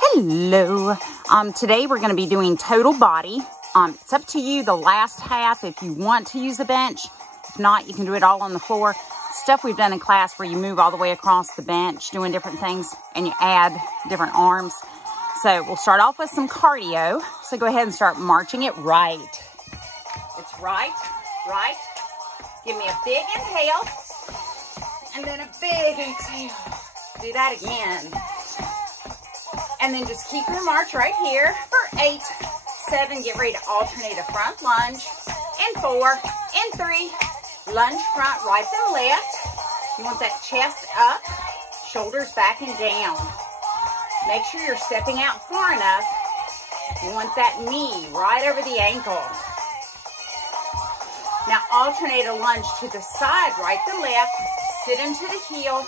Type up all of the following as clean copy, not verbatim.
Hello. Today we're going to be doing total body. It's up to you the last half if you want to use a bench. If not, you can do it all on the floor. Stuff we've done in class where you move all the way across the bench doing different things and you add different arms. So we'll start off with some cardio. So go ahead and start marching it right. It's right, right. Give me a big inhale and then a big exhale. Do that again. And then just keep your march right here for 8, 7. Get ready to alternate a front lunge. And 4, and 3. Lunge front, right then left. You want that chest up, shoulders back and down. Make sure you're stepping out far enough. You want that knee right over the ankle. Now alternate a lunge to the side, right to left. Sit into the heel.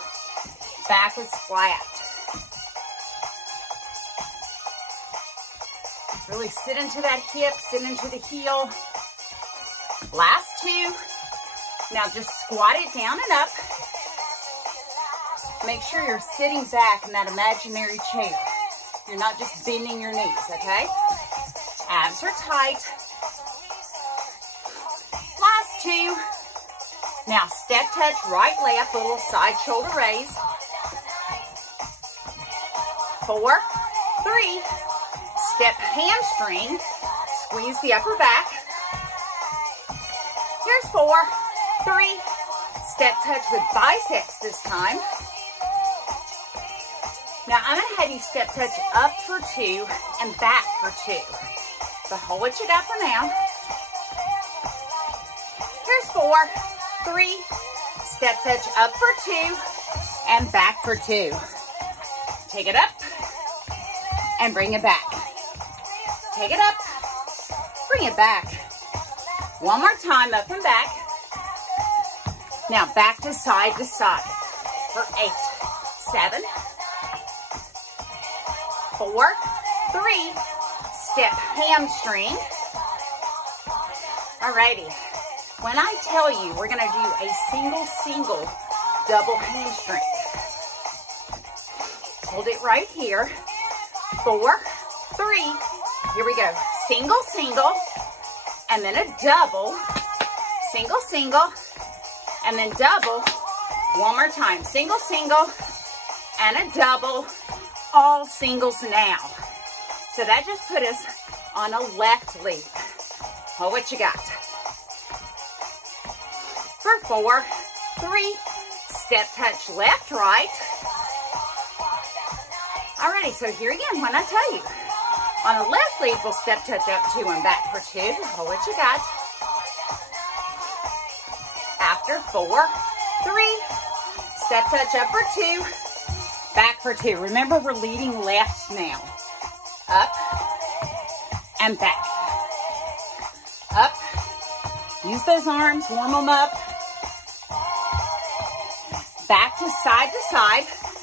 Back is flat. Really sit into that hip, sit into the heel. Last 2. Now just squat it down and up. Make sure you're sitting back in that imaginary chair. You're not just bending your knees, okay? Abs are tight. Last 2. Now step touch, right, left, little side shoulder raise. 4, 3. Step hamstring, squeeze the upper back. Here's 4, 3. Step touch with biceps this time. Now I'm going to have you step touch up for 2 and back for 2. So hold what you got for now. Here's 4, 3. Step touch up for 2 and back for 2. Take it up and bring it back. Take it up, bring it back. One more time, up and back. Now back to side for 8, 7, 4, 3. Step hamstring. Alrighty. When I tell you we're gonna do a single, double hamstring. Hold it right here. 4, 3. Here we go. Single, and then a double. Single, and then double. One more time. Single, and a double. All singles now. So that just put us on a left leap. Hold what you got. For 4, 3. Step touch left, right. Alrighty, so here again, when I tell you. On the left lead, we'll step touch up 2 and back for 2. Hold what you got. After 4, 3. Step touch up for 2. Back for 2. Remember, we're leading left now. Up and back. Up. Use those arms. Warm them up. Back to side.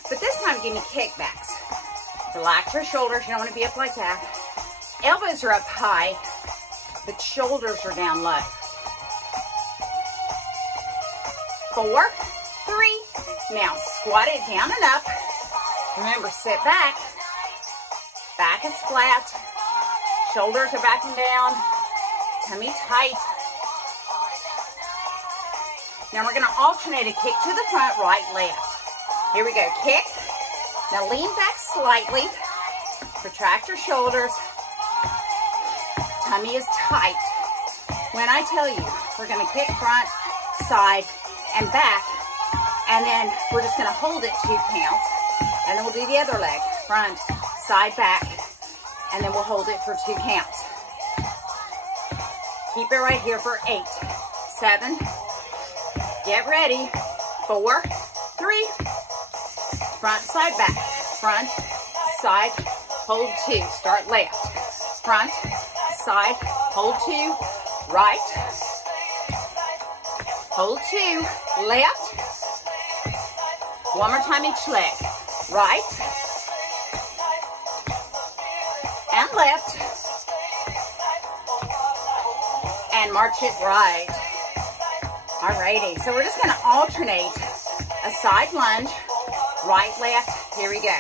But this time, give me kickbacks. Relax your shoulders. You don't want to be up like that. Elbows are up high, but shoulders are down low. 4, 3. Now squat it down and up. Remember, sit back. Back is flat. Shoulders are back and down. Tummy tight. Now we're going to alternate a kick to the front, right, left. Here we go. Kick. Now lean back slightly, retract your shoulders, tummy is tight. When I tell you, we're gonna kick front, side, and back, and then we're just gonna hold it 2 counts, and then we'll do the other leg, front, side, back, and then we'll hold it for 2 counts. Keep it right here for 8, 7, get ready, 4, 3, front, side, back. Front, side, hold 2. Start left. Front, side, hold 2. Right. Hold 2. Left. One more time each leg. Right. And left. And march it right. Alrighty, so we're just going to alternate a side lunge, right, left. Here we go.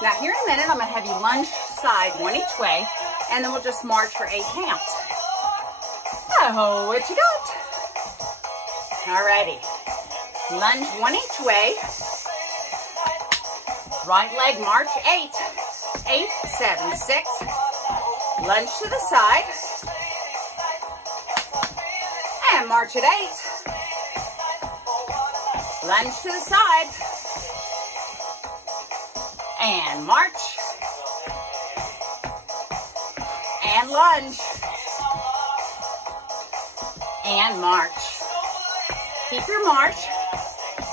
Now here in a minute, I'm gonna have you lunge side, one each way, and then we'll just march for 8 counts. Oh, what you got? Alrighty. Lunge one each way. Right leg march 8. 8, 7, 6. Lunge to the side. And march at 8. Lunge to the side. And march. And lunge. And march. Keep your march.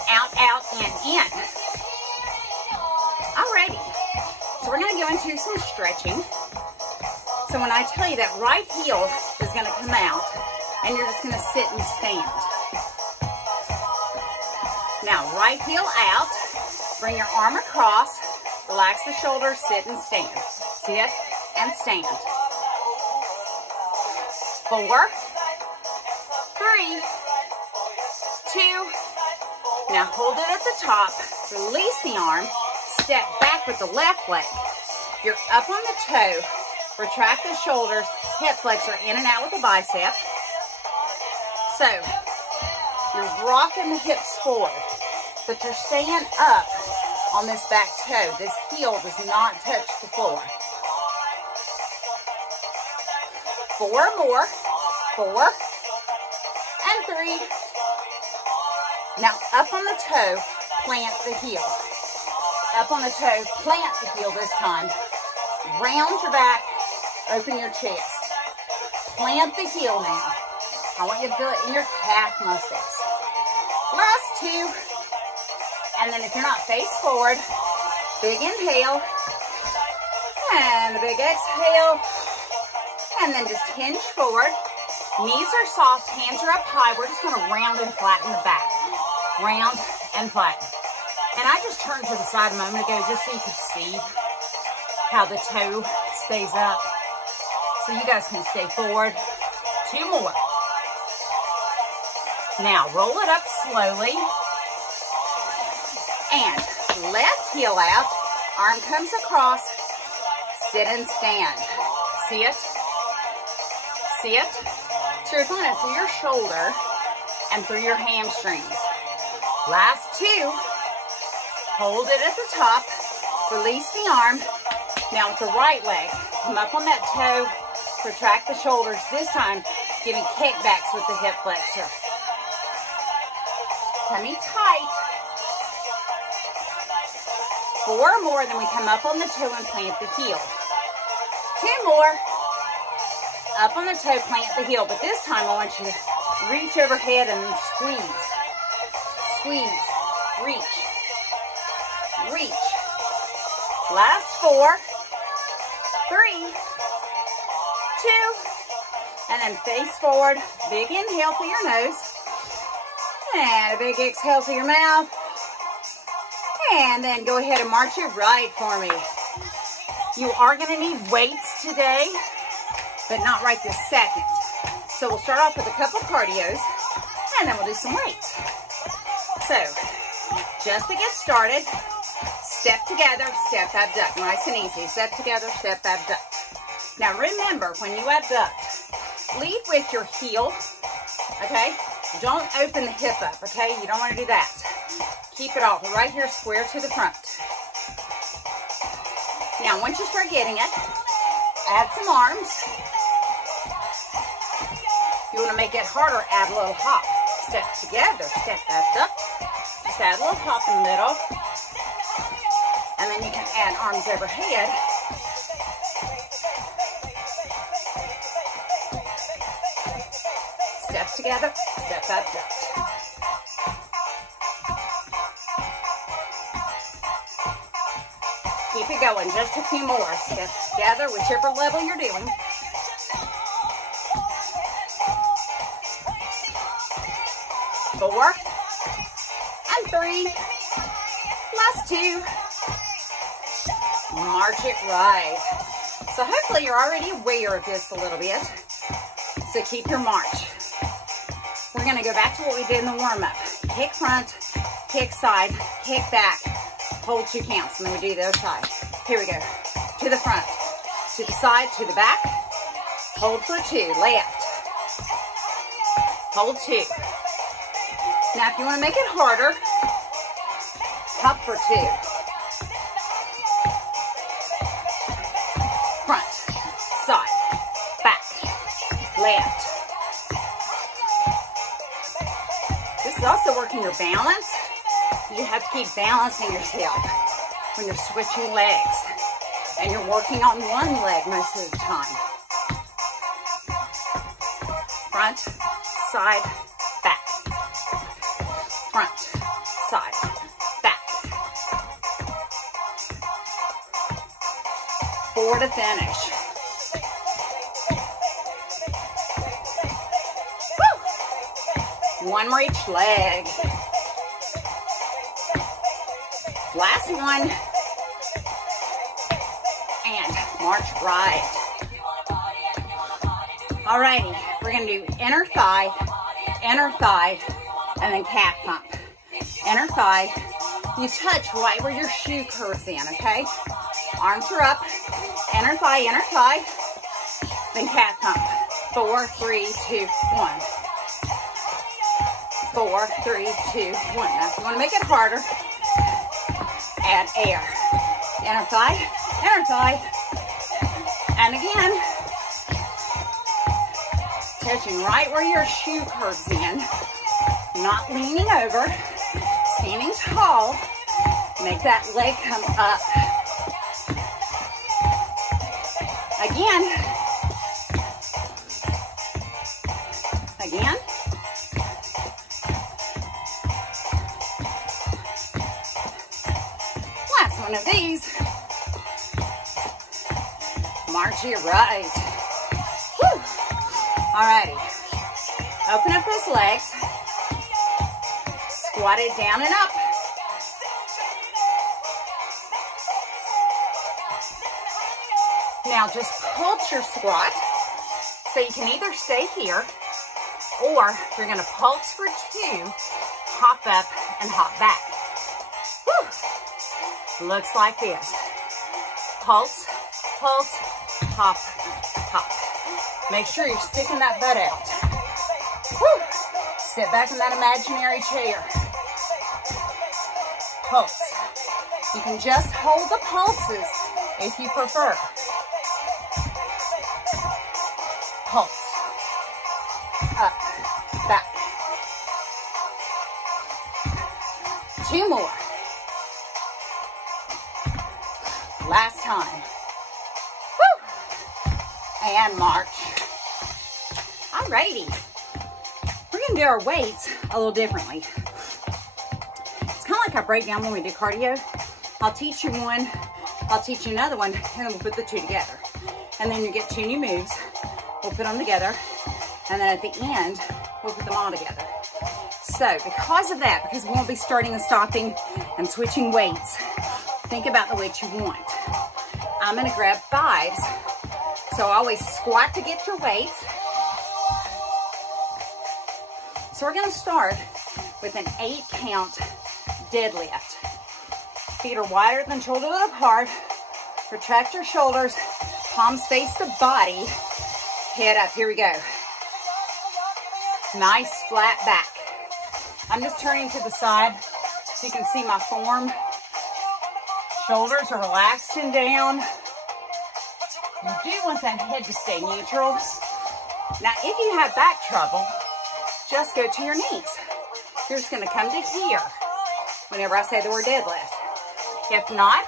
Out, out, and in. Alrighty. So we're going to go into some stretching. So when I tell you that right heel is going to come out, and you're just going to sit and stand. Now, right heel out. Bring your arm across. Relax the shoulders, sit and stand. Sit and stand. 4, 3, 2. Now hold it at the top. Release the arm. Step back with the left leg. You're up on the toe. Retract the shoulders. Hip flexor in and out with the bicep. So, you're rocking the hips forward, but you're staying up on this back toe. This heel does not touch the floor. 4 more. 4 and 3. Now up on the toe, plant the heel. Up on the toe, plant the heel this time. Round your back, open your chest. Plant the heel now. I want you to feel it in your calf muscles. Last 2. And then if you're not face forward, big inhale. And a big exhale. And then just hinge forward. Knees are soft, hands are up high. We're just going to round and flatten the back. Round and flatten. And I just turned to the side a moment ago just so you could see how the toe stays up. So you guys can stay forward. 2 more. Now roll it up slowly. And left heel out. Arm comes across. Sit and stand. Sit. Sit. So you're going through your shoulder and through your hamstrings. Last 2. Hold it at the top. Release the arm. Now with the right leg, come up on that toe. Retract the shoulders. This time, giving kickbacks with the hip flexor. Tummy tight. 4 more, then we come up on the toe and plant the heel. 2 more. Up on the toe, plant the heel. But this time, I want you to reach overhead and then squeeze. Squeeze. Reach. Reach. Last 4. 3. 2. And then face forward. Big inhale through your nose. And a big exhale through your mouth. And then go ahead and march it right for me. You are going to need weights today, but not right this second. So we'll start off with a couple cardios, and then we'll do some weights. So, just to get started, step together, step, abduct. Nice and easy. Step together, step, abduct. Now remember, when you abduct, lead with your heel, okay? Don't open the hip up, okay? You don't want to do that. Keep it all right here, square to the front. Now, once you start getting it, add some arms. If you want to make it harder, add a little hop. Step together, step abduct. Just add a little hop in the middle. And then you can add arms overhead. Step together, step abduct. Keep it going, just a few more. Step together, whichever level you're doing. Four and 3. Last 2. March it right. So hopefully you're already aware of this a little bit. So keep your march. We're going to go back to what we did in the warm-up. Kick front, kick side, kick back. Hold 2 counts, and then we do the other side. Here we go. To the front, to the side, to the back. Hold for 2, left. Hold 2. Now if you want to make it harder, hop for 2. Front, side, back, left. This is also working your balance. You have to keep balancing yourself when you're switching legs. And you're working on one leg most of the time. Front, side, back. Front, side, back. 4 to finish. Woo! 1 more each leg. Last one. And march right. Alrighty, we're gonna do inner thigh, and then calf pump. Inner thigh, you touch right where your shoe curves in, okay? Arms are up, inner thigh, then calf pump. 4, 3, 2, 1. 4, 3, 2, 1. Now, if you wanna make it harder, add air. Inner thigh, and again, touching right where your shoe curves in, not leaning over, standing tall, make that leg come up. Again, last one of these. March to your right. Woo. Alrighty. Open up those legs. Squat it down and up. Now just pulse your squat. So you can either stay here, or you're going to pulse for 2, hop up and hop back. Woo. Looks like this. Pulse, pulse, hop, hop. Make sure you're sticking that butt out. Woo. Sit back in that imaginary chair. Pulse. You can just hold the pulses if you prefer. Pulse. Up, back. 2 more. Last time. Woo! And march. Alrighty. We're going to do our weights a little differently. It's kind of like our breakdown when we do cardio. I'll teach you one, I'll teach you another one, and then we'll put the 2 together. And then you get 2 new moves. We'll put them together. And then at the end, we'll put them all together. So because of that, because we won't be starting and stopping and switching weights, think about the weight you want. I'm going to grab 5s. So always squat to get your weights. So we're going to start with an 8 count deadlift. Feet are wider than shoulder width apart. Retract your shoulders. Palms face the body. Head up. Here we go. Nice flat back. I'm just turning to the side so you can see my form. Shoulders are relaxed and down. You do want that head to stay neutral. Now, if you have back trouble, just go to your knees. You're just going to come to here whenever I say the word deadlift. If not,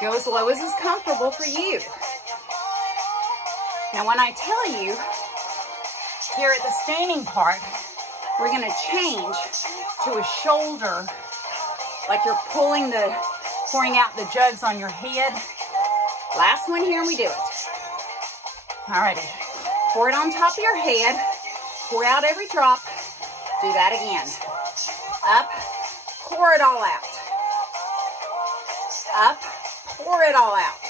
go as low as is comfortable for you. Now, when I tell you, here at the standing part, we're going to change to a shoulder, like you're pouring out the jugs on your head. Last one here, and we do it. Alrighty. Pour it on top of your head. Pour out every drop. Do that again. Up. Pour it all out. Up. Pour it all out.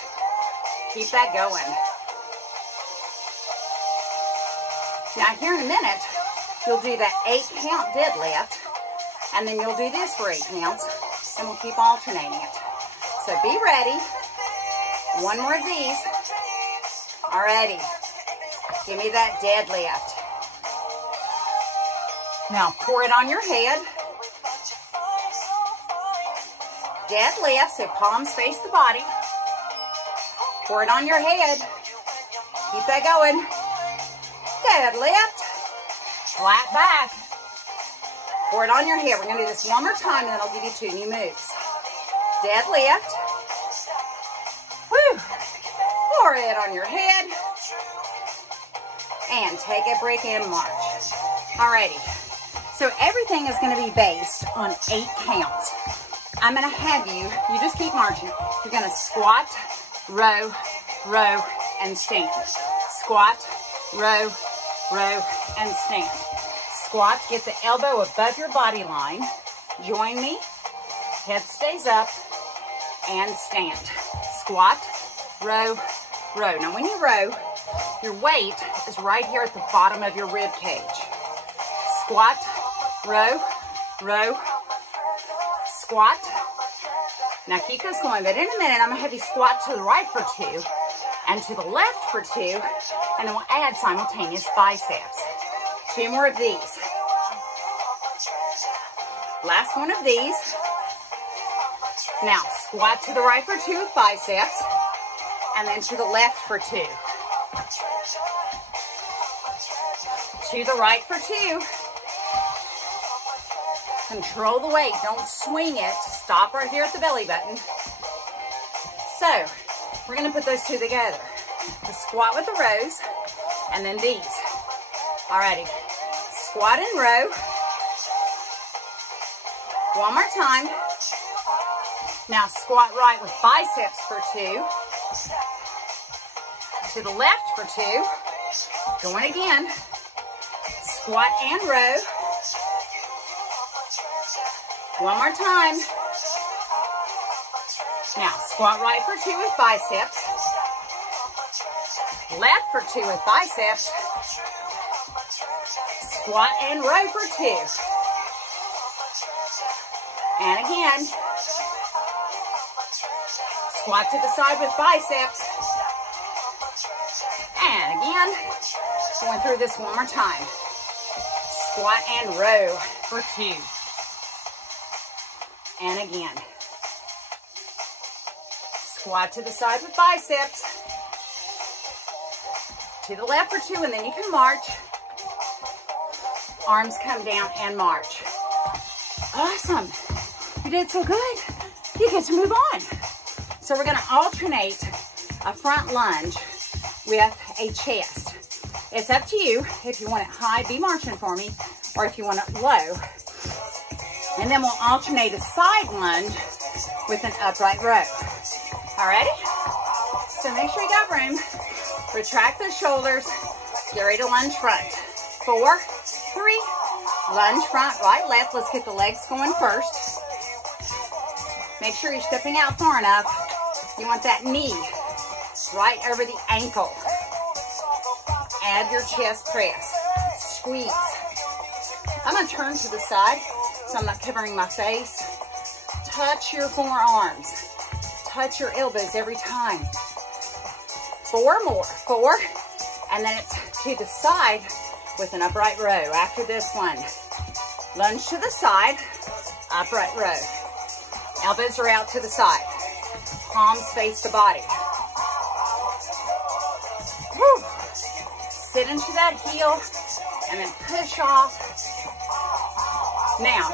Keep that going. Now here in a minute, you'll do that 8 count deadlift, and then you'll do this for 8 counts, and we'll keep alternating it. So be ready. One more of these. Alrighty. Give me that deadlift. Now pour it on your head. Deadlift, so palms face the body. Pour it on your head. Keep that going. Deadlift. Flat back. Pour it on your head. We're going to do this one more time, and then I'll give you 2 new moves. Deadlift. Woo. Pour it on your head. And take a break and march. Alrighty. So everything is going to be based on 8 counts. I'm going to have you just keep marching. You're going to squat, row, row, and stand. Squat, row, row, and stand. Squat, get the elbow above your body line. Join me. Head stays up. And stand. Squat, row, row. Now when you row, your weight is right here at the bottom of your rib cage. Squat, row, row, squat. Now keep this going, but in a minute I'm going to have you squat to the right for 2 and to the left for 2, and then we'll add simultaneous biceps. 2 more of these. Last one of these. Now squat to the right for 2 with biceps, and then to the left for 2. To the right for 2. Control the weight, don't swing it. Stop right here at the belly button. So, we're gonna put those 2 together. The squat with the rows, and then these. Alrighty, squat and row. One more time. Now squat right with biceps for 2. To the left for 2. Going again. Squat and row. One more time. Now, squat right for 2 with biceps. Left for 2 with biceps. Squat and row for 2. And again. Squat to the side with biceps. And again. Going through this one more time. Squat and row for 2. And again. Squat to the side with biceps. To the left for 2, and then you can march. Arms come down and march. Awesome. You did so good. You get to move on. So we're going to alternate a front lunge with a chest. It's up to you. If you want it high, be marching for me, or if you want it low. And then we'll alternate a side lunge with an upright row. Alrighty? So make sure you got room. Retract the shoulders. Get ready to lunge front. 4, 3, lunge front, right, left. Let's get the legs going first. Make sure you're stepping out far enough. You want that knee right over the ankle. Add your chest press. Squeeze. I'm going to turn to the side so I'm not covering my face. Touch your forearms. Touch your elbows every time. 4 more. 4. And then it's to the side with an upright row. After this one, lunge to the side, upright row. Elbows are out to the side. Palms face the body. Woo. Sit into that heel and then push off. Now,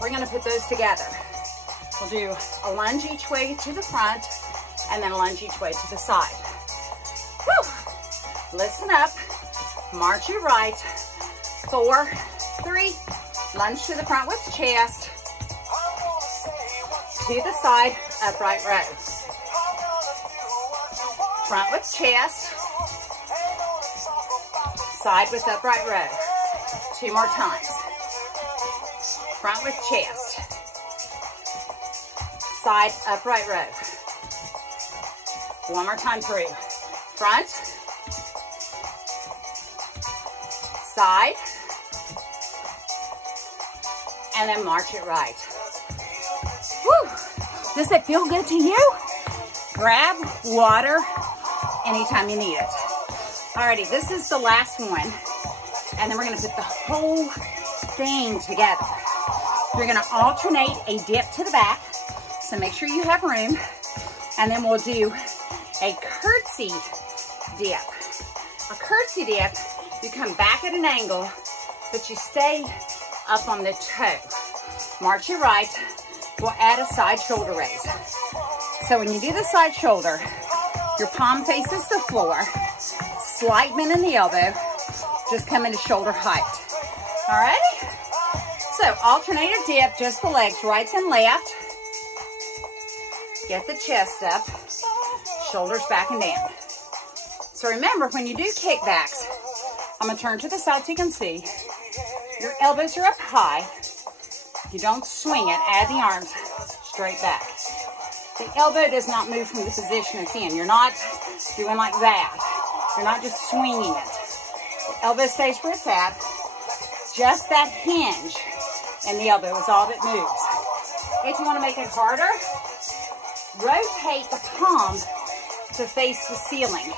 we're going to put those together. We'll do a lunge each way to the front and then a lunge each way to the side. Woo. Listen up. March your right. 4, 3. Lunge to the front with chest. To the side, upright row. Front with chest. Side with upright row. 2 more times. Front with chest. Side, upright row. 1 more time through. Front. Side. And then march it right. Woo! Does that feel good to you? Grab water anytime you need it. Alrighty, this is the last one. And then we're gonna put the whole thing together. You're gonna alternate a dip to the back, so make sure you have room. And then we'll do a curtsy dip. A curtsy dip, you come back at an angle, but you stay up on the toe. March your right, we'll add a side shoulder raise. So when you do the side shoulder, your palm faces the floor, slight bend in the elbow, just come into shoulder height. All right? So alternative dip, just the legs, right then left. Get the chest up, shoulders back and down. So remember, when you do kickbacks, I'm gonna turn to the side so you can see. Your elbows are up high. You don't swing it, add the arms straight back. The elbow does not move from the position it's in. You're not doing like that. You're not just swinging it. The elbow stays where it's at. Just that hinge and the elbow is all that moves. If you want to make it harder, rotate the palm to face the ceiling.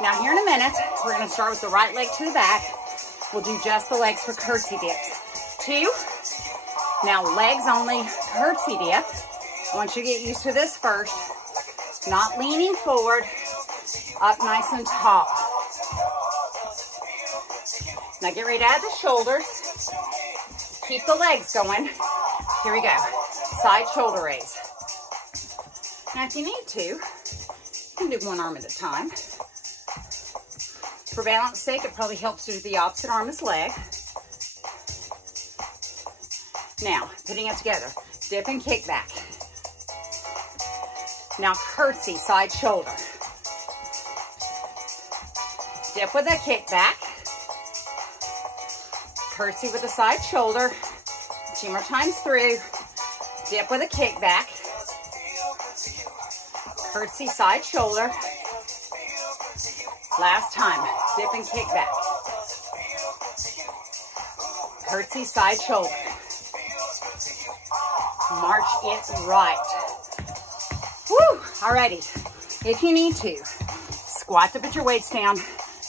Now here in a minute, we're going to start with the right leg to the back. We'll do just the legs for curtsy dips. 2. Now legs only curtsy dip. I want you to get used to this first. Not leaning forward, up nice and tall. Now get ready to add the shoulders. Keep the legs going. Here we go. Side shoulder raise. Now if you need to, you can do one arm at a time. For balance sake, it probably helps to do the opposite arm as leg. Now, putting it together. Dip and kick back. Now curtsy, side shoulder. Dip with a kick back. Curtsy with a side shoulder. 2 more times through. Dip with a kick back. Curtsy, side shoulder. Last time. Dip and kick back. Curtsy, side shoulder. March it right. Woo! Alrighty. If you need to, squat to put your weights down.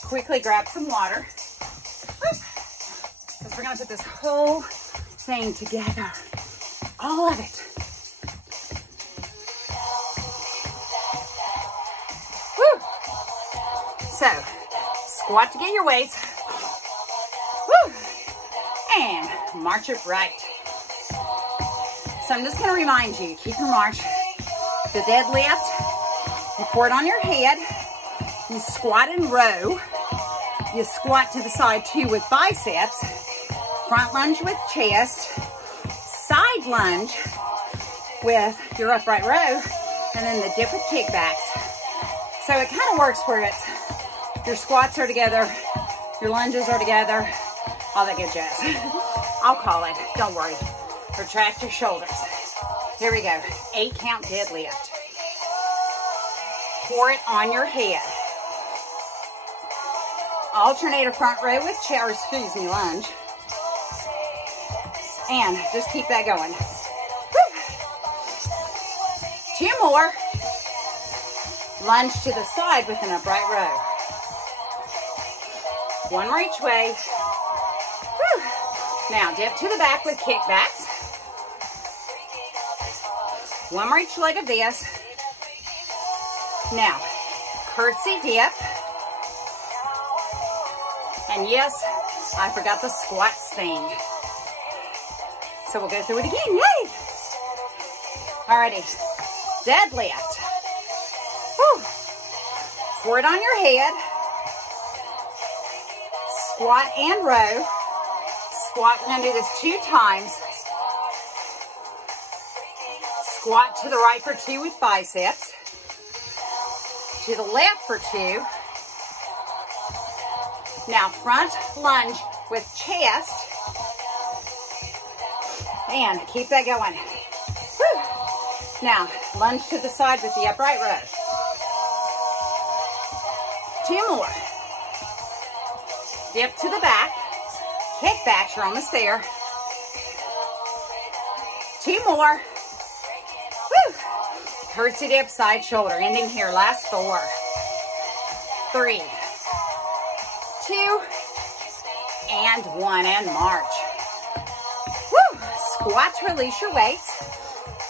Quickly grab some water. Because we're going to put this whole thing together. All of it. Woo! So, squat to get your weights. Woo! And march it right. So I'm just going to remind you, keep your march. The deadlift, you pour it on your head. You squat and row. You squat to the side too with biceps. Front lunge with chest. Side lunge with your upright row. And then the dip with kickbacks. So it kind of works where it's your squats are together, your lunges are together, all that good jazz. I'll call it, don't worry. Retract your shoulders. Here we go, 8 count deadlift. Pour it on your head. Alternate a front row with chair, excuse me, lunge. And just keep that going. Woo. 2 more. Lunge to the side with an upright row. 1 more each way. Woo. Now dip to the back with kickbacks. 1 more each leg of this. Now, curtsy dip. And yes, I forgot the squats thing. So we'll go through it again, yay! Alrighty, deadlift. Woo. Pour it on your head. Squat and row. Squat, we're gonna do this 2 times. Squat to the right for 2 with biceps. To the left for 2. Now front lunge with chest. And keep that going. Woo. Now lunge to the side with the upright row. 2 more. Dip to the back. Kick back, you're almost there. 2 more. Woo. Curtsy dip, side shoulder, ending here. Last 4, 3, 2, and 1, and march. Woo. Squats, release your weights.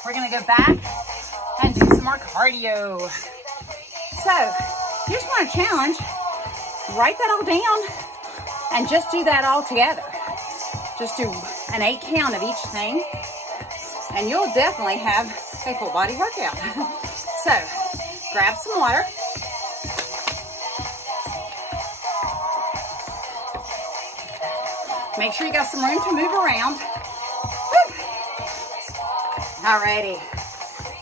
We're gonna go back and do some more cardio. So, here's my challenge. Write that all down and just do that all together. Just do an 8 count of each thing, and you'll definitely have a full body workout. So, grab some water. Make sure you got some room to move around. Woo. Alrighty,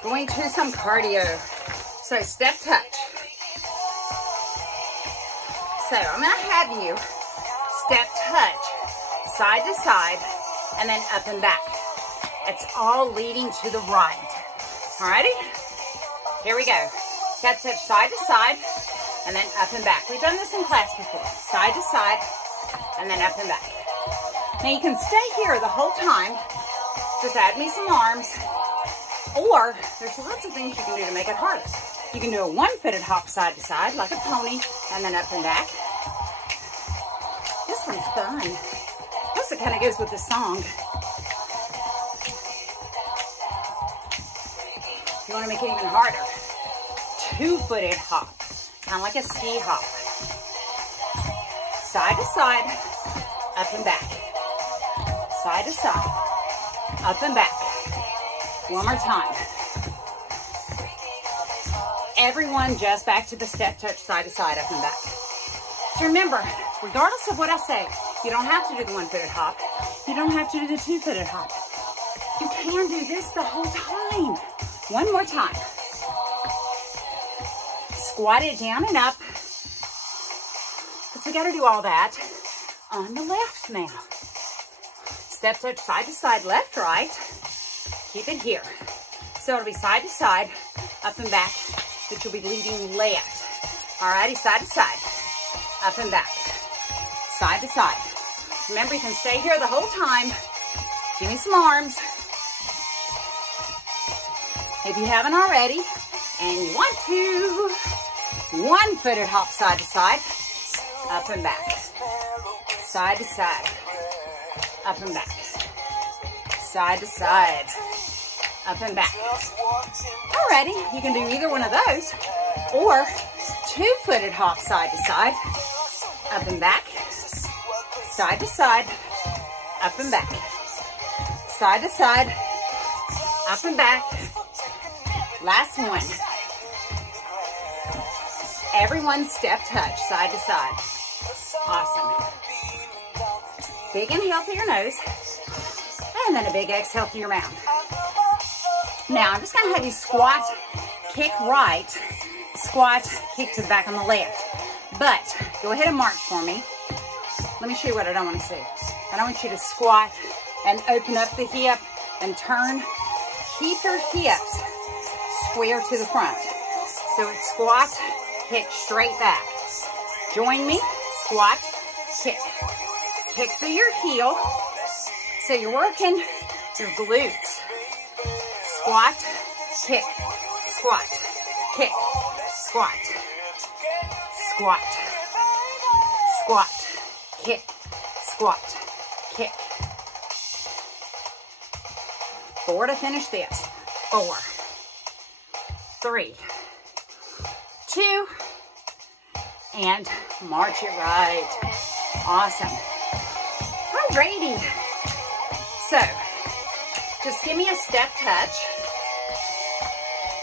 going to some cardio. So, step touch. So, I'm gonna have you step touch, side to side, and then up and back. It's all leading to the right. Alrighty? Here we go. Step touch, side to side, and then up and back. We've done this in class before. Side to side, and then up and back. Now you can stay here the whole time. Just add me some arms. Or, there's lots of things you can do to make it harder. You can do a one-footed hop side to side, like a pony, and then up and back. This one's fun. Plus, it kind of goes with the song. You want to make it even harder. Two-footed hop, kind of like a ski hop. Side to side, up and back. Side to side, up and back. One more time. Everyone just back to the step touch, side to side, up and back. So remember, regardless of what I say, you don't have to do the one-footed hop. You don't have to do the two-footed hop. You can do this the whole time. One more time. Squat it down and up. Because we got to do all that on the left now. Step touch, side to side, left, right. Keep it here. So it'll be side to side, up and back, but you'll be leading left. Alrighty, side to side, up and back, side to side. Remember, you can stay here the whole time. Give me some arms. If you haven't already, and you want to, one-footed hop side to side, up and back, side to side, up and back, side to side, up and back. Alrighty, you can do either one of those, or two-footed hop side to side, up and back, side to side, up and back, side to side, up and back. Last one. Everyone step touch, side to side. Awesome. Big inhale through your nose, and then a big exhale through your mouth. Now, I'm just going to have you squat, kick right, squat, kick to the back on the left. But, go ahead and march for me. Let me show you what I don't want to see. I don't want you to squat and open up the hip and turn. Keep your hips square to the front. So it's squat, kick straight back. Join me, squat, kick. Kick through your heel. So you're working your glutes. Squat, kick, squat, kick, squat, squat, squat, kick, squat, kick. 4 to finish this. 4, 3, 2, and march it right. Awesome. Alrighty. So, just give me a step touch.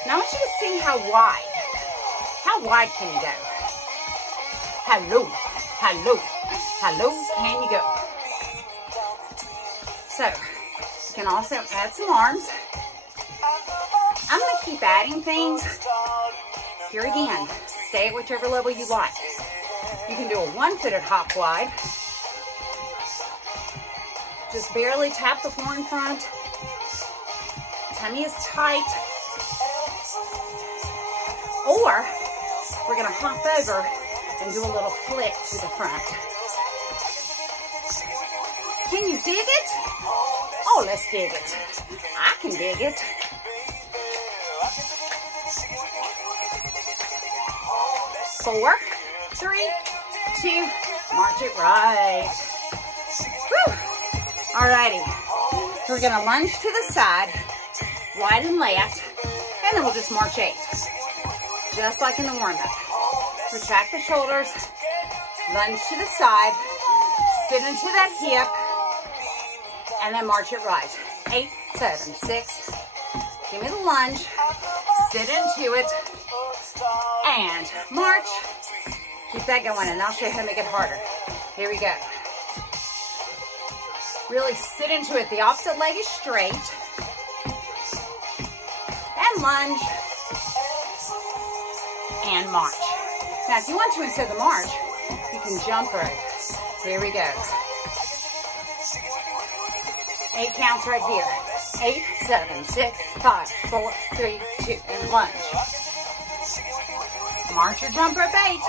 Now I want you to see how wide can you go? How low can you go? So, you can also add some arms. I'm going to keep adding things. Here again, stay at whichever level you like. You can do a one-footed hop wide. Just barely tap the floor in front. Tummy is tight. Or we're going to hop over and do a little flick to the front. Can you dig it? Oh, let's dig it. I can dig it. 4, 3, 2, march it right. Woo. Alrighty, we're gonna lunge to the side, right and left, and then we'll just march 8. Just like in the warm-up. Retract the shoulders, lunge to the side, sit into that hip, and then march it right. 8, 7, 6. Give me the lunge, sit into it, and march. Keep that going, and I'll show you how to make it harder. Here we go. Really sit into it. The opposite leg is straight. And lunge. And march. Now, if you want to, instead of the march, you can jump rope. Here we go. 8 counts right here. 8, 7, 6, 5, 4, 3, 2, and lunge. March or jump rope 8.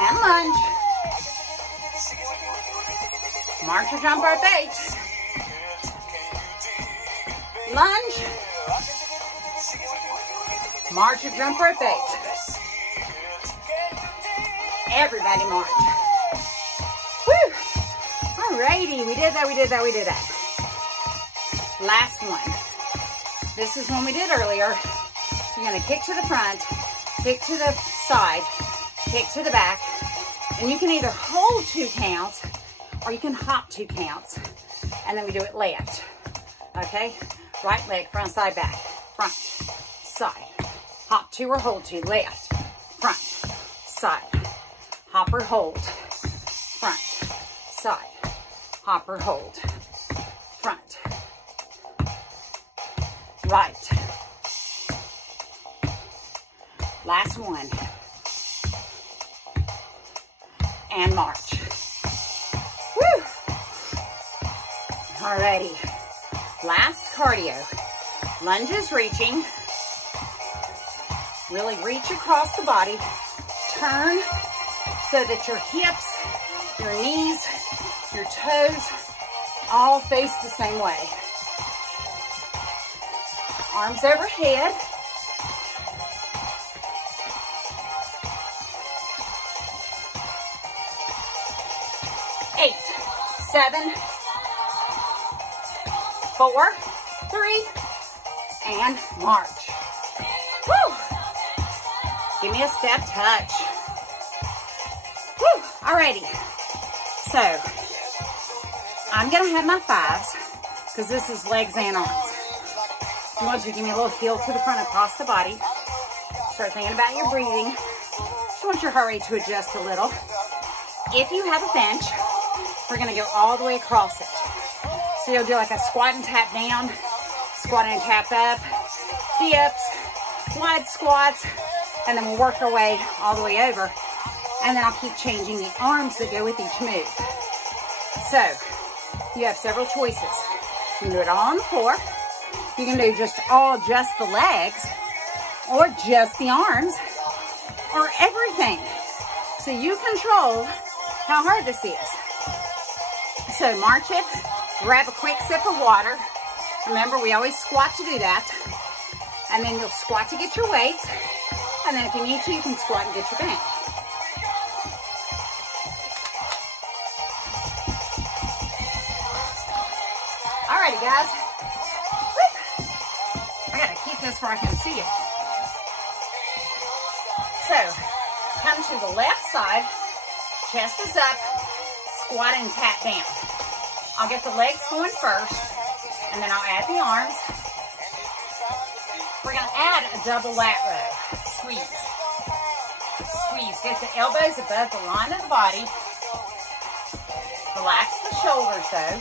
And lunge. March or jump rope 8. Lunge. March or jump rope 8. Everybody march. Woo! Alrighty, we did that, we did that, we did that. Last one. This is one we did earlier. You're gonna kick to the front, kick to the side, kick to the back, and you can either hold 2 counts or you can hop 2 counts. And then we do it left. Okay? Right leg, front, side, back. Front, side. Hop 2 or hold 2. Left, front, side. Hop or hold. Front, side. Hop or hold. Front. Right. Last one. And march. Woo! Alrighty. Last cardio. Lunges reaching. Really reach across the body. Turn so that your hips, your knees, your toes all face the same way. Arms overhead. Eight, 7, 4, 3, and march. Woo! Give me a step touch. Woo! Alrighty. So, I'm going to have my 5s because this is legs and arms. You want to give me a little heel to the front across the body. Start thinking about your breathing. Just want your heart rate to adjust a little. If you have a bench, we're going to go all the way across it. So you'll do like a squat and tap down, squat and tap up, dips, wide squats, and then we'll work our way all the way over. And then I'll keep changing the arms that go with each move. So, you have several choices. You can do it all on the floor. You can do just the legs, or just the arms, or everything. So you control how hard this is. So march it, grab a quick sip of water. Remember, we always squat to do that. And then you'll squat to get your weights. And then if you need to, you can squat and get your bench. Alrighty, guys. I gotta keep this where I can see it. So, come to the left side, chest is up, squat and tap down. I'll get the legs going first, and then I'll add the arms. We're gonna add a double lat row. Squeeze. Squeeze. Get the elbows above the line of the body. Relax the shoulders though.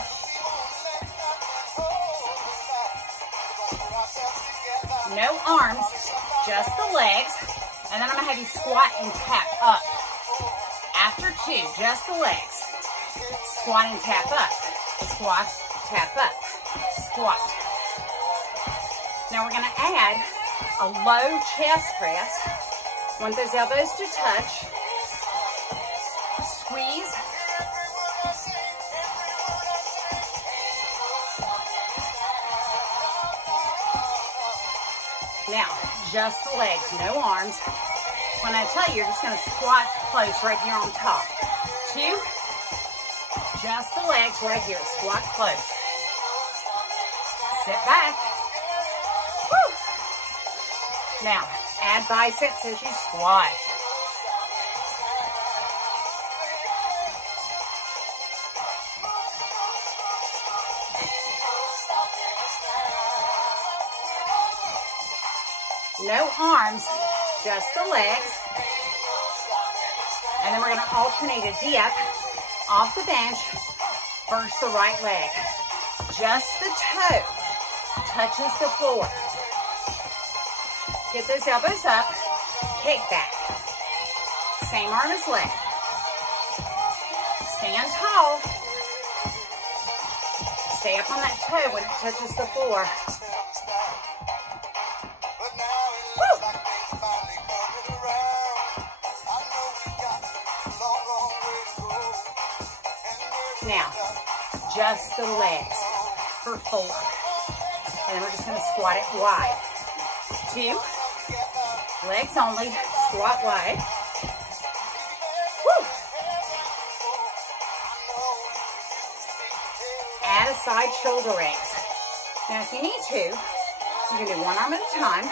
No arms, just the legs. And then I'm gonna have you squat and tap up. After 2, just the legs. Squat and tap up. Squat, tap up. Squat. Now we're gonna add a low chest press. Want those elbows to touch. Squeeze. Now, just the legs, no arms. When I tell you, you're just gonna squat close right here on top. 2, just the legs right here, squat close. Sit back. Woo. Now, add biceps as you squat. No arms, just the legs. And then we're going to alternate a dip off the bench. First the right leg. Just the toe touches the floor. Get those elbows up, kick back. Same arm as leg. Stand tall. Stay up on that toe when it touches the floor. Now, just the legs for 4. And then we're just going to squat it wide. 2, legs only, squat wide. Woo. Add a side shoulder raise. Now, if you need to, you can do one arm at a time.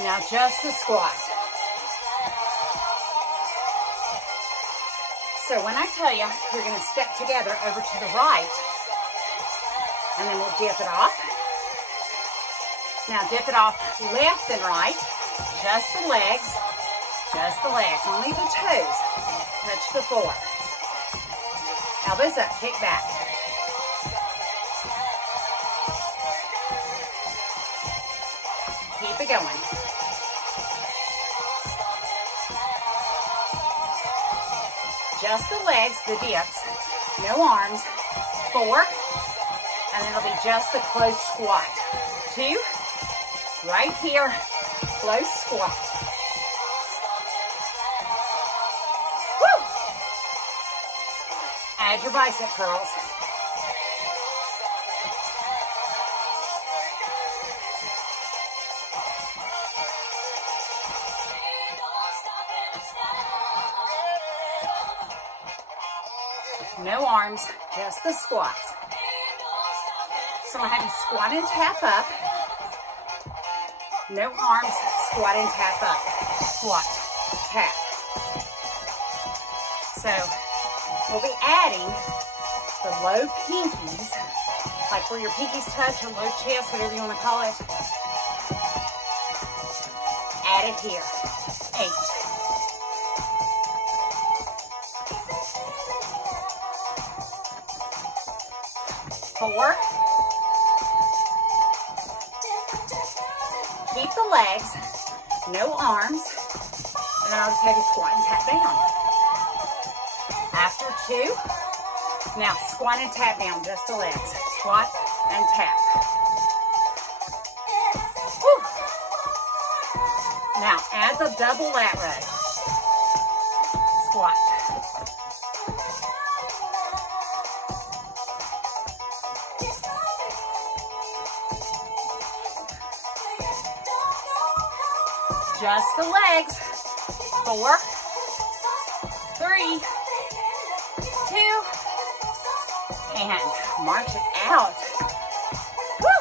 Now just the squat. So when I tell you, we're going to step together over to the right, and then we'll dip it off. Now dip it off left and right, just the legs, only the toes touch the floor. Elbows up, kick back. Keep it going. Just the legs, the dips, no arms. 4, and then it'll be just the close squat. 2, right here, close squat. Woo! Add your bicep curls. No arms, just the squats. So I'm going to have you squat and tap up. No arms, squat and tap up. Squat, tap. So we'll be adding the low pinkies, like where your pinkies touch or low chest, whatever you want to call it. Add it here. 8. 4. Keep the legs, no arms, and then I'll just have you squat and tap down. After 2, now squat and tap down, just the legs. Squat and tap. Woo. Now add the double lat row. Squat. Just the legs. 4, 3, 2, and march it out. Woo!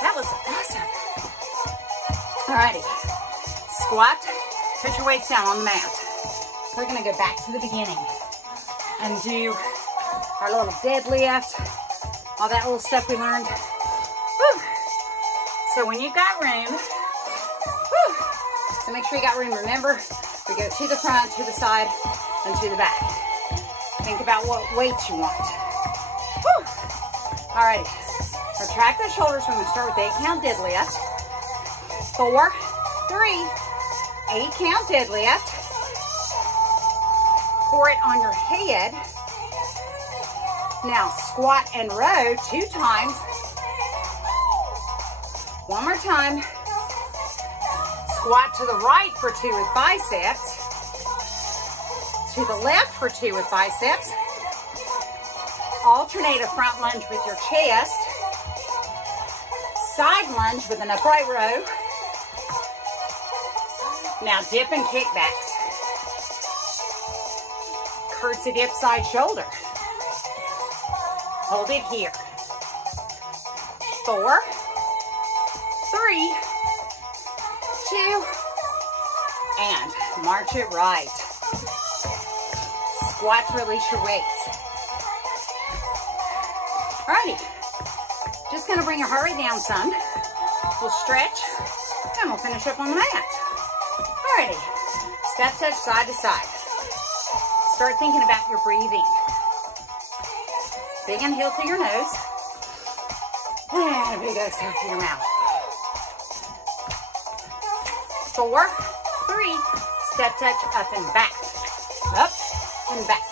That was awesome. Alrighty. Squat. Put your weights down on the mat. We're going to go back to the beginning and do our little deadlift, all that little stuff we learned. Woo! So when you've got room, so make sure you got room. Remember, we go to the front, to the side, and to the back. Think about what weights you want. Woo! Alrighty. Retract the shoulders. We're going to start with 8 count deadlift. 4, 3, 8 count deadlift. Pour it on your head. Now squat and row 2 times. One more time. Squat to the right for 2 with biceps. To the left for 2 with biceps. Alternate a front lunge with your chest. Side lunge with an upright row. Now dip and kickbacks. Curtsy dip side shoulder. Hold it here. 4, 3, 2, and march it right. Squat to release your weights. Alrighty, just gonna bring your heart rate down some. We'll stretch, and we'll finish up on the mat. Alrighty, step touch side to side. Start thinking about your breathing. Big inhale through your nose, and a big exhale through your mouth. 4, 3, step touch up and back. Up and back.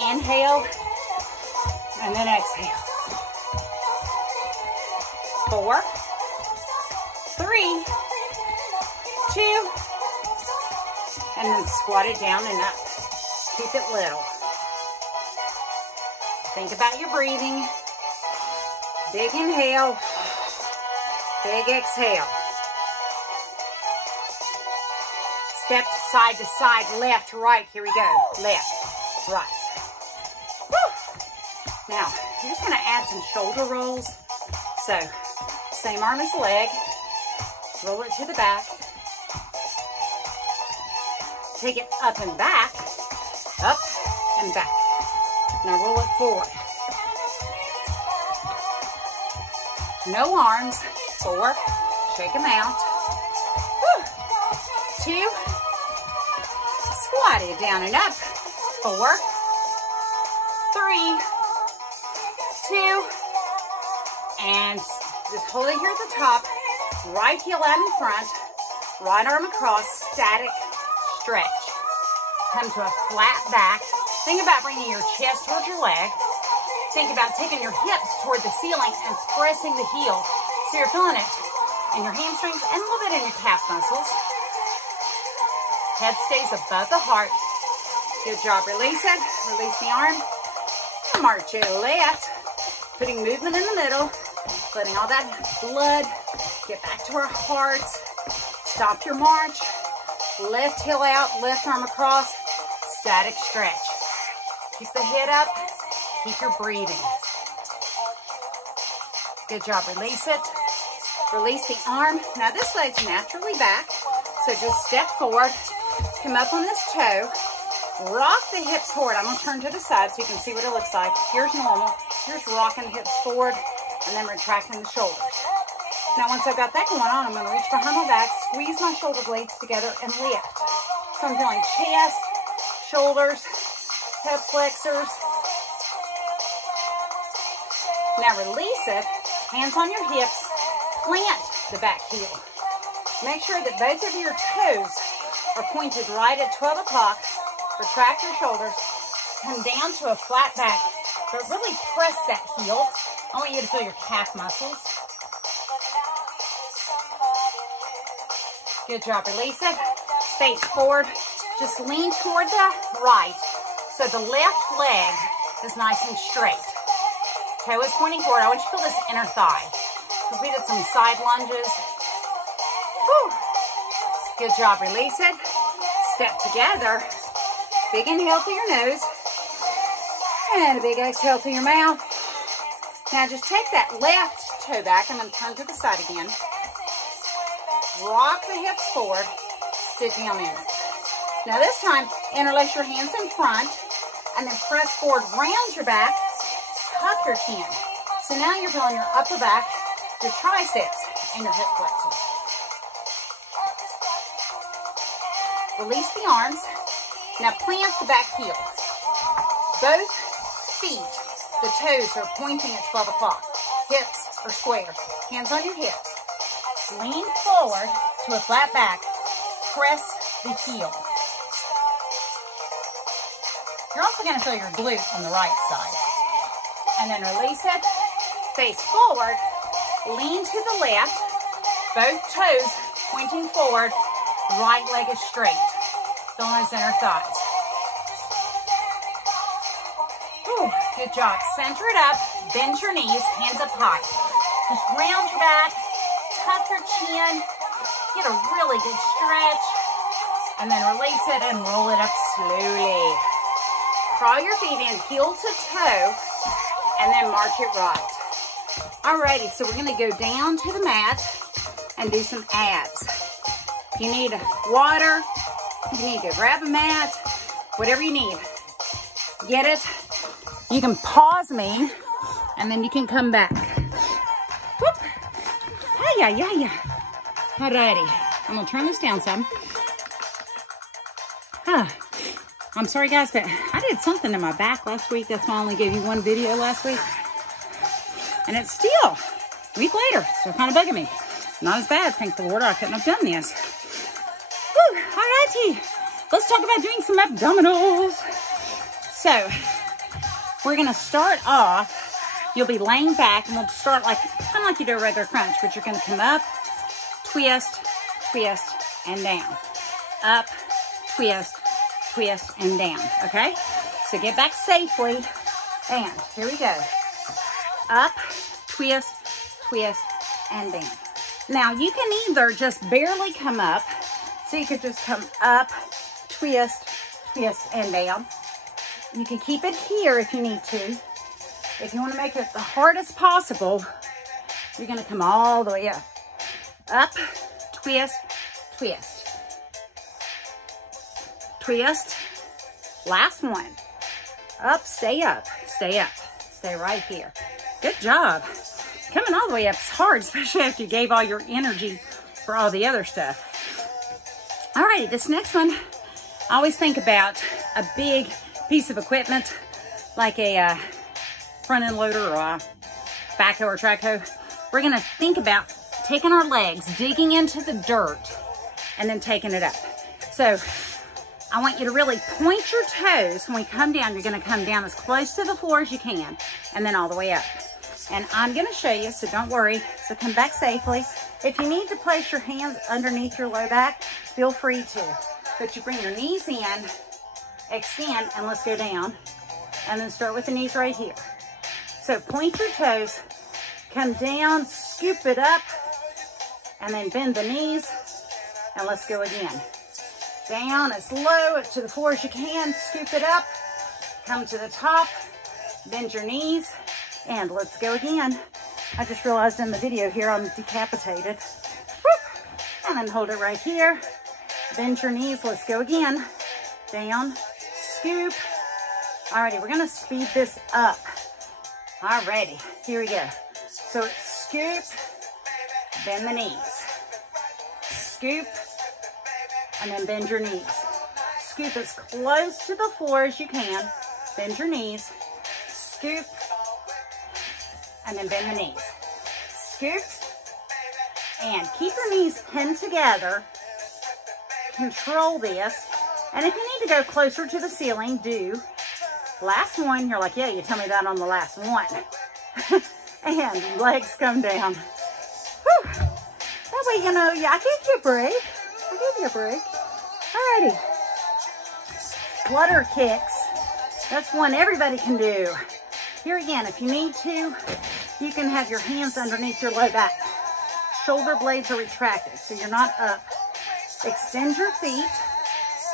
Inhale, and then exhale. 4, 3, 2, and then squat it down and up. Keep it little. Think about your breathing. Big inhale, big exhale. Step side to side, left, right. Here we go. Left, right. Woo. Now, you're just gonna add some shoulder rolls. So, same arm as the leg. Roll it to the back. Take it up and back. Up and back. Now roll it forward. No arms. 4. Shake them out. Woo. 2. Squat it down and up. 4, 3, 2, and just hold it here at the top. Right heel out in front. Right arm across. Static stretch. Come to a flat back. Think about bringing your chest towards your leg. Think about taking your hips toward the ceiling and pressing the heel. So you're feeling it in your hamstrings and a little bit in your calf muscles. Head stays above the heart. Good job. Release it. Release the arm. March it left. Putting movement in the middle. Letting all that blood get back to our hearts. Stop your march. Left heel out. Left arm across. Static stretch. Keep the head up. Keep your breathing. Good job. Release it. Release the arm. Now this leg's naturally back. So just step forward. Come up on this toe. Rock the hips forward. I'm going to turn to the side so you can see what it looks like. Here's normal. Here's rocking the hips forward and then retracting the shoulders. Now once I've got that going on, I'm going to reach behind my back, squeeze my shoulder blades together and lift. So I'm feeling chest, shoulders, hip flexors. Now release it. Hands on your hips. Plant the back heel. Make sure that both of your toes are pointed right at 12 o'clock. Retract your shoulders. Come down to a flat back. But really press that heel. I want you to feel your calf muscles. Good job. Release it. Face forward. Just lean toward the right. So the left leg is nice and straight. Toe is pointing forward. I want you to feel this inner thigh. Because we did some side lunges. Whew. Good job. Release it. Step together. Big inhale through your nose. And a big exhale through your mouth. Now just take that left toe back. I'm going to turn to the side again. Rock the hips forward. Sit down in it. Now this time, interlace your hands in front. And then press forward, round your back. Tuck your chin. So now you're feeling your upper back, your triceps, and your hip flexors. Release the arms. Now plant the back heel. Both feet, the toes are pointing at 12 o'clock. Hips are square. Hands on your hips. Lean forward to a flat back. Press the heel. You're also going to feel your glute on the right side. And then release it. Face forward. Lean to the left. Both toes pointing forward. Right leg is straight. Feel those inner thighs. Good job. Center it up, bend your knees, hands up high. Just round your back, tuck your chin, get a really good stretch, and then release it and roll it up slowly. Crawl your feet in, heel to toe, and then march it right. Alrighty, so we're gonna go down to the mat and do some abs. If you need water, you need to grab a mat, whatever you need. Get it? You can pause me, and then you can come back. Whoop. Hi-ya. Alrighty, I'm gonna turn this down some. I'm sorry guys, but I did something in my back last week. That's why I only gave you one video last week. And it's still, a week later, still kind of bugging me. Not as bad, thank the Lord, I couldn't have done this. Whew, alrighty, let's talk about doing some abdominals. So, we're gonna start off, you'll be laying back, and we'll start like, kind of like you do a regular crunch, but you're gonna come up, twist, twist, and down. Up, twist, twist, and down, okay? So get back safely, and here we go. Up, twist, twist, and down. Now, you can either just barely come up, so you could just come up, twist, twist, and down. You can keep it here if you need to. If you want to make it the hardest possible, you're going to come all the way up. Up, twist, twist. Twist. Last one. Up, stay up, stay up. Stay right here. Good job. Coming all the way up is hard, especially after you gave all your energy for all the other stuff. Alrighty, this next one, I always think about a big piece of equipment, like a front end loader or a backhoe or track hoe. We're gonna think about taking our legs, digging into the dirt, and then taking it up. So I want you to really point your toes. When we come down, you're gonna come down as close to the floor as you can, and then all the way up. And I'm gonna show you, so don't worry. So come back safely. If you need to place your hands underneath your low back, feel free to. But you bring your knees in, extend, and let's go down. And then start with the knees right here. So point your toes, come down, scoop it up, and then bend the knees, and let's go again. Down as low to the floor as you can, scoop it up, come to the top, bend your knees, and let's go again. I just realized in the video here I'm decapitated. Whoop. And then hold it right here, bend your knees, let's go again. Down, scoop. Alrighty, we're gonna speed this up. Alrighty, here we go. So it's scoop, bend the knees, scoop, and then bend your knees. Scoop as close to the floor as you can, bend your knees, scoop, and then bend the knees. Scoop, and keep your knees pinned together. Control this, and if you need to go closer to the ceiling, do. Last one, you're like, yeah, you tell me that on the last one. And legs come down. Whew. That way, you know, I gave you a break. I gave you a break. Alrighty. Flutter kicks. That's one everybody can do. Here again, if you need to, you can have your hands underneath your low back. Shoulder blades are retracted, so you're not up. Extend your feet.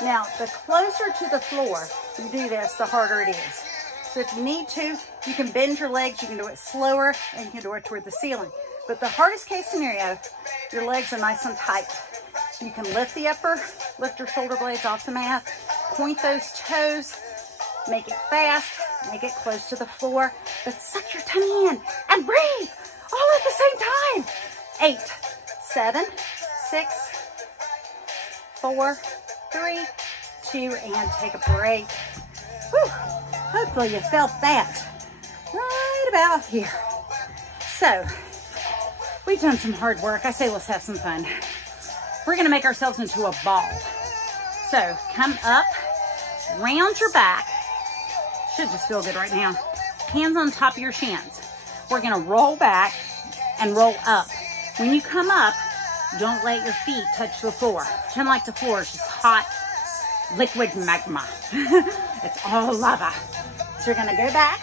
Now, the closer to the floor you do this, the harder it is. So if you need to, you can bend your legs, you can do it slower, and you can do it toward the ceiling. But the hardest case scenario, your legs are nice and tight. You can lift your shoulder blades off the mat, point those toes, make it fast, make it close to the floor, but suck your tummy in and breathe all at the same time. 8, 7, 6, 4, 3, 2, and take a break. Whew. Hopefully you felt that right about here. So, we've done some hard work. I say let's have some fun. We're gonna make ourselves into a ball. So, come up, round your back. Should just feel good right now. Hands on top of your shins. We're gonna roll back and roll up. When you come up, don't let your feet touch the floor. Pretend like the floor is just hot, liquid magma. It's all lava. So you're gonna go back,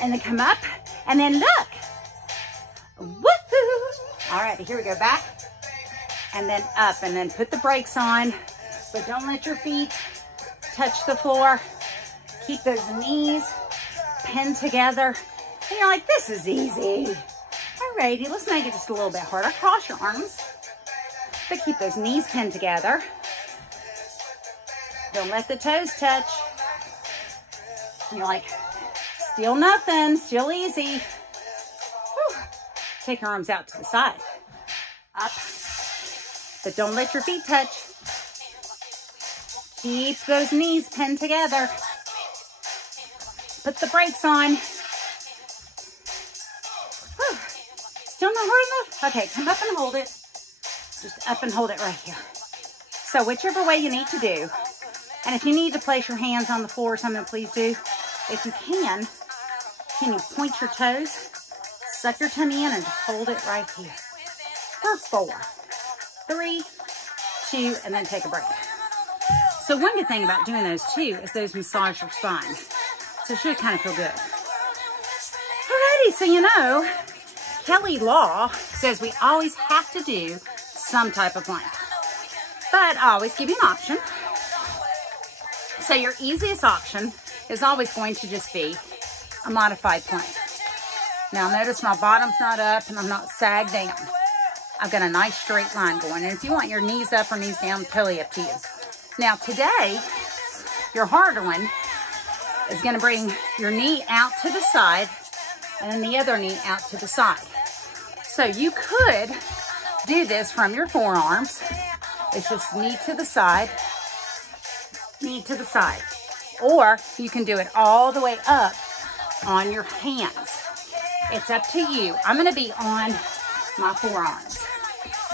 and then come up, and then look. Woohoo! All right, here we go, back, and then up, and then put the brakes on, but don't let your feet touch the floor. Keep those knees pinned together. And you're like, this is easy. Alrighty, let's make it just a little bit harder. Cross your arms, but keep those knees pinned together. Don't let the toes touch. And you're like, still nothing, still easy. Whew. Take your arms out to the side. Up, but don't let your feet touch. Keep those knees pinned together. Put the brakes on. Whew. Still not hard enough? Okay, come up and hold it. Just up and hold it right here. So whichever way you need to do. And if you need to place your hands on the floor or something, please do. If you can you point your toes, suck your tummy in, and just hold it right here. For 4, 3, 2, and then take a break. So one good thing about doing those too is those massage your spine. So it should kind of feel good. Alrighty, so you know, Kelly Law says we always have to do some type of plank. But I always give you an option. So your easiest option is always going to just be a modified plank. Now notice my bottom's not up and I'm not sagged down. I've got a nice straight line going. And if you want your knees up or knees down, totally up to you. Now today, your harder one is going to bring your knee out to the side and then the other knee out to the side. So you could do this from your forearms. It's just knee to the side, knee to the side. Or you can do it all the way up on your hands. It's up to you. I'm going to be on my forearms.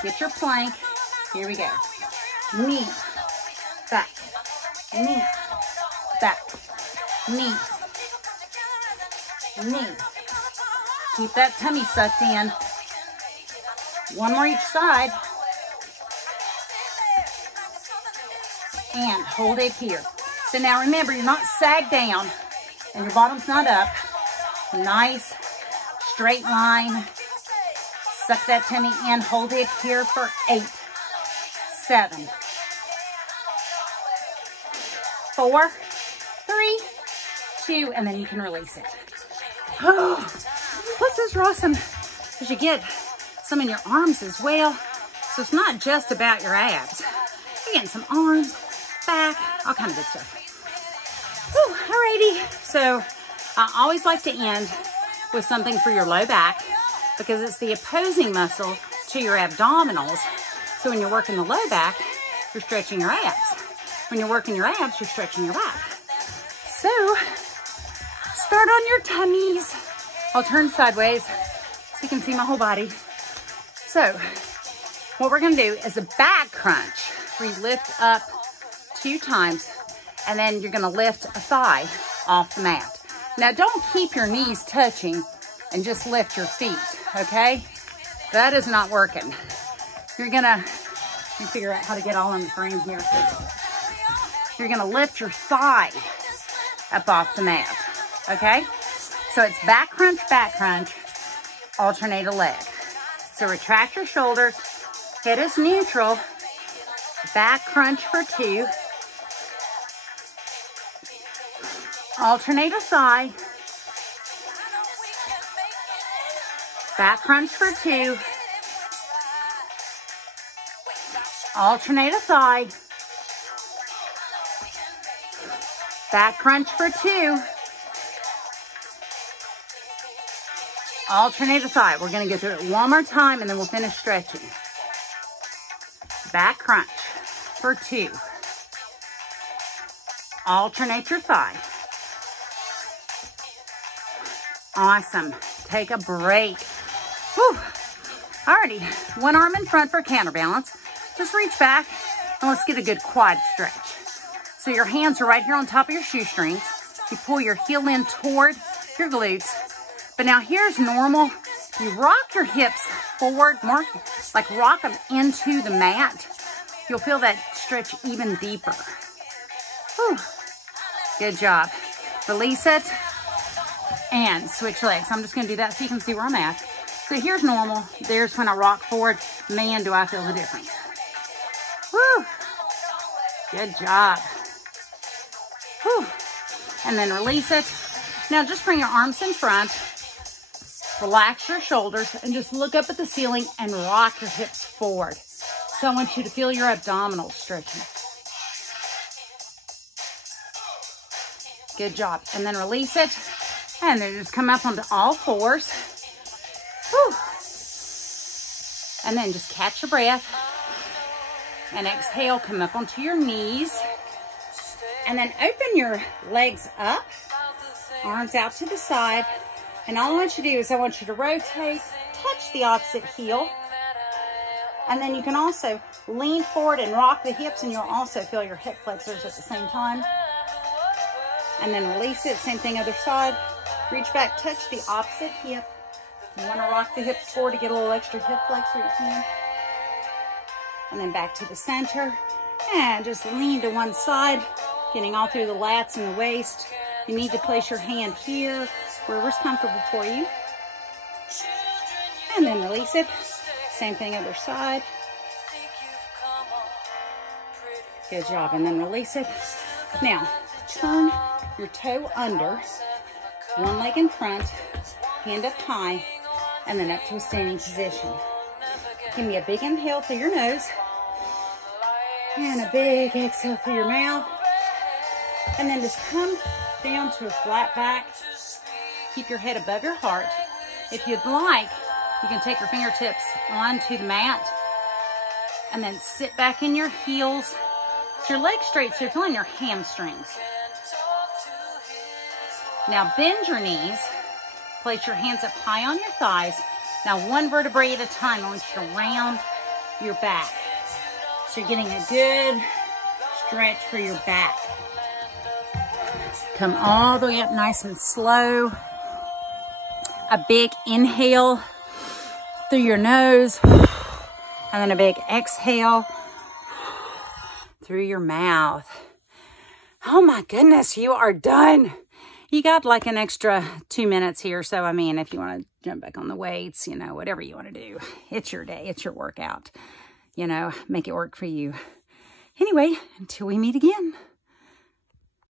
Get your plank. Here we go. Knee, back, knee, back, knee, knee. Keep that tummy sucked in. One more each side. And hold it here. So now remember, you're not sagged down and your bottom's not up. Nice straight line. Suck that tummy in. Hold it here for 8, 7, 4, 3, 2, and then you can release it. Oh, plus those are awesome because you get some in your arms as well. So it's not just about your abs. You're getting some arms, back, all kind of good stuff. Whew, alrighty. So I always like to end with something for your low back because it's the opposing muscle to your abdominals. So when you're working the low back, you're stretching your abs. When you're working your abs, you're stretching your back. So start on your tummies. I'll turn sideways so you can see my whole body. So what we're gonna do is a back crunch. We lift up 2 times and then you're gonna lift a thigh off the mat. Now don't keep your knees touching and just lift your feet, okay? That is not working. You're gonna, let me figure out how to get all in the frame here. You're gonna lift your thigh up off the mat, okay? So it's back crunch, alternate a leg. So retract your shoulders, head is neutral, back crunch for 2, alternate a thigh, back crunch for 2, alternate a thigh, back crunch for 2, alternate a thigh. We're going to go through it one more time and then we'll finish stretching. Back crunch for 2. Alternate your thigh. Awesome. Take a break. Whew. Alrighty. One arm in front for counterbalance. Just reach back and let's get a good quad stretch. So your hands are right here on top of your shoestrings. You pull your heel in toward your glutes. But now here's normal. You rock your hips forward, like rock them into the mat. You'll feel that stretch even deeper. Whew. Good job. Release it. and switch legs. I'm just going to do that so you can see where I'm at. So here's normal. There's when I rock forward. Man, do I feel the difference. Woo! Good job. Whew. And then release it. Now just bring your arms in front. Relax your shoulders and just look up at the ceiling and rock your hips forward. So I want you to feel your abdominals stretching. Good job. And then release it. And then just come up onto all fours. Whew. And then just catch your breath. And exhale, come up onto your knees. And then open your legs up. Arms out to the side. And all I want you to do is I want you to rotate, touch the opposite heel. And then you can also lean forward and rock the hips, and you'll also feel your hip flexors at the same time. And then release it. Same thing, other side. Reach back, touch the opposite hip. You want to rock the hips forward to get a little extra hip flexor, you can. And then back to the center. And just lean to one side, getting all through the lats and the waist. You need to place your hand here, wherever's comfortable for you. And then release it. Same thing, other side. Good job. And then release it. Now, turn your toe under, one leg in front, hand up high, and then up to a standing position. Give me a big inhale through your nose, and a big exhale through your mouth. And then just come down to a flat back. Keep your head above your heart. If you'd like, you can take your fingertips onto the mat and then sit back in your heels. So your legs straight, so you're feeling your hamstrings. Now bend your knees. Place your hands up high on your thighs. Now one vertebrae at a time. I want you to round your back. So you're getting a good stretch for your back. Come all the way up nice and slow. A big inhale through your nose. And then a big exhale through your mouth. Oh my goodness, you are done. You got like an extra 2 minutes here. So, I mean, if you want to jump back on the weights, you know, whatever you want to do. It's your day. It's your workout. You know, make it work for you. Anyway, until we meet again.